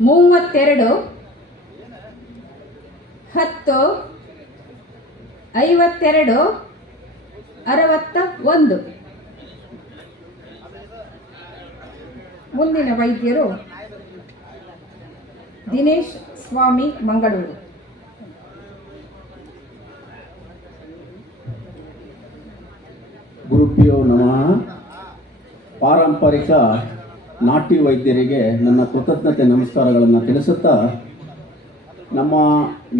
ಮೂವತ್ತೆರಡು, ಹತ್ತು, ಐವತ್ತೆರಡು ಅರವತ್ತ ಒಂದು ಮುಂದಿನ ವೈದ್ಯರು ದಿನೇಶ್ ಸ್ವಾಮಿ, ಮಂಗಳೂರು. ಗುರುಪ್ರಿಯೋ ನಮಃ. ಪಾರಂಪರಿಕ ನಾಟಿ ವೈದ್ಯರಿಗೆ ನನ್ನ ಕೃತಜ್ಞತೆ ನಮಸ್ಕಾರಗಳನ್ನು ತಿಳಿಸುತ್ತಾ, ನಮ್ಮ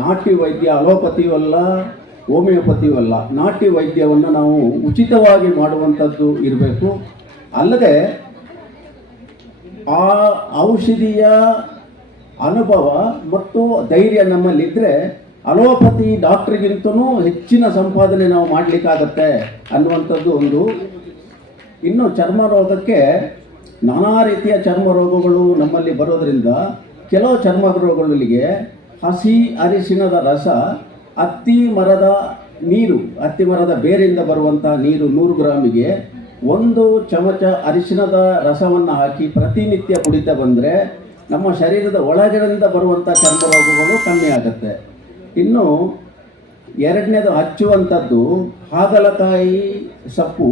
ನಾಟಿ ವೈದ್ಯ ಅಲೋಪತಿಯೂ ಅಲ್ಲ, ಹೋಮಿಯೋಪತಿಯೂ ಅಲ್ಲ. ನಾಟಿ ವೈದ್ಯವನ್ನು ನಾವು ಉಚಿತವಾಗಿ ಮಾಡುವಂಥದ್ದು ಇರಬೇಕು. ಅಲ್ಲದೆ ಆ ಔಷಧಿಯ ಅನುಭವ ಮತ್ತು ಧೈರ್ಯ ನಮ್ಮಲ್ಲಿದ್ದರೆ ಅಲೋಪತಿ ಡಾಕ್ಟ್ರಿಗಿಂತನೂ ಹೆಚ್ಚಿನ ಸಂಪಾದನೆ ನಾವು ಮಾಡಲಿಕ್ಕಾಗತ್ತೆ ಅನ್ನುವಂಥದ್ದು ಒಂದು. ಇನ್ನು ಚರ್ಮ ರೋಗಕ್ಕೆ ನಾನಾ ರೀತಿಯ ಚರ್ಮ ರೋಗಗಳು ನಮ್ಮಲ್ಲಿ ಬರೋದರಿಂದ ಕೆಲವು ಚರ್ಮ ರೋಗಗಳಿಗೆ ಹಸಿ ಅರಿಶಿಣದ ರಸ, ಹತ್ತಿ ಮರದ ನೀರು, ಹತ್ತಿ ಮರದ ಬೇರಿಂದ ಬರುವಂಥ ನೀರು ನೂರು ಗ್ರಾಮಿಗೆ ಒಂದು ಚಮಚ ಅರಿಶಿಣದ ರಸವನ್ನು ಹಾಕಿ ಪ್ರತಿನಿತ್ಯ ಕುಡಿತಾ ಬಂದರೆ ನಮ್ಮ ಶರೀರದ ಒಳಗಡೆಯಿಂದ ಬರುವಂಥ ಚರ್ಮ ರೋಗಗಳು ಕಮ್ಮಿ ಆಗುತ್ತೆ. ಇನ್ನು ಎರಡನೇದು ಹಚ್ಚುವಂಥದ್ದು ಹಾಗಲಕಾಯಿ ಸೊಪ್ಪು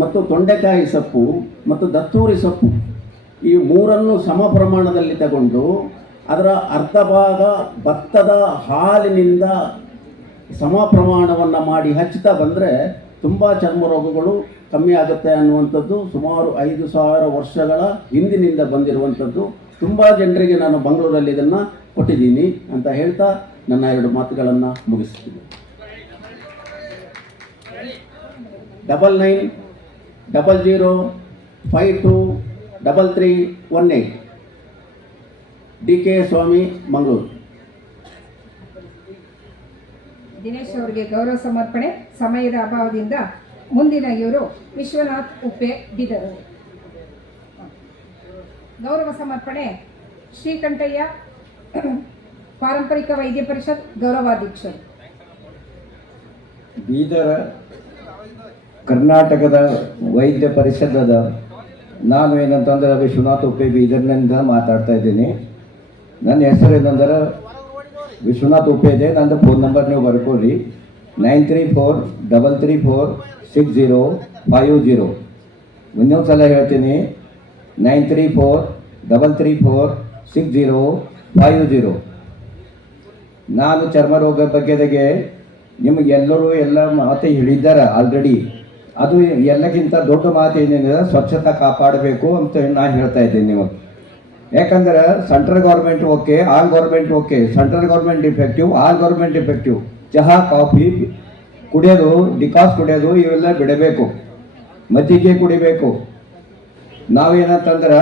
ಮತ್ತು ತೊಂಡೆಕಾಯಿ ಸೊಪ್ಪು ಮತ್ತು ದತ್ತೂರಿ ಸೊಪ್ಪು. ಈ ಮೂರನ್ನು ಸಮ ಪ್ರಮಾಣದಲ್ಲಿ ತಗೊಂಡು ಅದರ ಅರ್ಧ ಭಾಗ ಭತ್ತದ ಹಾಲಿನಿಂದ ಸಮ ಪ್ರಮಾಣವನ್ನು ಮಾಡಿ ಹಚ್ಚುತ್ತಾ ಬಂದರೆ ತುಂಬ ಚರ್ಮ ರೋಗಗಳು ಕಮ್ಮಿ ಆಗುತ್ತೆ ಅನ್ನುವಂಥದ್ದು ಸುಮಾರು ಐದು ಸಾವಿರ ವರ್ಷಗಳ ಹಿಂದಿನಿಂದ ಬಂದಿರುವಂಥದ್ದು ತುಂಬ ಜನರಿಗೆ ನಾನು ಬೆಂಗಳೂರಲ್ಲಿ ಇದನ್ನು ಕೊಟ್ಟಿದ್ದೀನಿ ಅಂತ ಹೇಳ್ತಾ ನನ್ನ ಎರಡು ಮಾತುಗಳನ್ನು ಮುಗಿಸ್ತೀನಿ. Double nine, double zero, five two, double three, one eight D K Swamy, Mangaluru. Dinesh ಅವರಿಗೆ ಗೌರವ ಸಮರ್ಪಣೆ. ಸಮಯದ ಅಭಾವದಿಂದ ಮುಂದಿನ ಇವರು ವಿಶ್ವನಾಥ್ ಉಪ್ಪೆ ಬೀದರ್. ಗೌರವ ಸಮರ್ಪಣೆ ಶ್ರೀಕಂಠಯ್ಯ ಪಾರಂಪರಿಕ ವೈದ್ಯ ಪರಿಷತ್ ಗೌರವಾಧ್ಯಕ್ಷರು. ಬೀದರ ಕರ್ನಾಟಕದ ವೈದ್ಯ ಪರಿಷತ್ತದ ನಾನು ಏನಂತಂದ್ರೆ ವಿಶ್ವನಾಥ್ ಉಪ್ಪೆ ಬೀದರ್ನಿಂದ ಮಾತಾಡ್ತಾ ಇದ್ದೀನಿ. ನನ್ನ ಹೆಸರು ಏನಂದ್ರೆ ವಿಶ್ವನಾಥ್ ಉಪ್ಪೆ ಇದೆ. ನಂದು ಫೋನ್ ನಂಬರ್ ನೀವು ಬರ್ಕೊಳ್ಳಿ. Nine three four double three four six zero five zero. ಇನ್ನೊಂದು ಸಲ ಹೇಳ್ತೀನಿ. Nine three four double three four six zero five zero. ನಾನು ಚರ್ಮ ರೋಗ ಬಗ್ಗೆದಾಗೆ ನಿಮಗೆ ಎಲ್ಲರೂ ಎಲ್ಲ ಮಾತು ಹೇಳಿದ್ದಾರೆ ಆಲ್ರೆಡಿ ಅದು ಎಲ್ಲಕ್ಕಿಂತ ದೊಡ್ಡ ಮಾತು ಏನೇನಿದೆ ಸ್ವಚ್ಛತೆ ಕಾಪಾಡಬೇಕು ಅಂತ ನಾನು ಹೇಳ್ತಾ ಇದ್ದೀನಿ ನೀವು. ಯಾಕಂದ್ರೆ central government okay all government okay central government effective all government effective ಚಹಾ, ಕಾಫಿ ಕುಡಿಯೋದು, ಡಿಕಾಸ್ ಕುಡಿಯೋದು ಇವೆಲ್ಲ ಬಿಡಬೇಕು. ಮಜ್ಜಿಗೆ ಕುಡಿಬೇಕು. ನಾವೇನಂತಂದ್ರೆ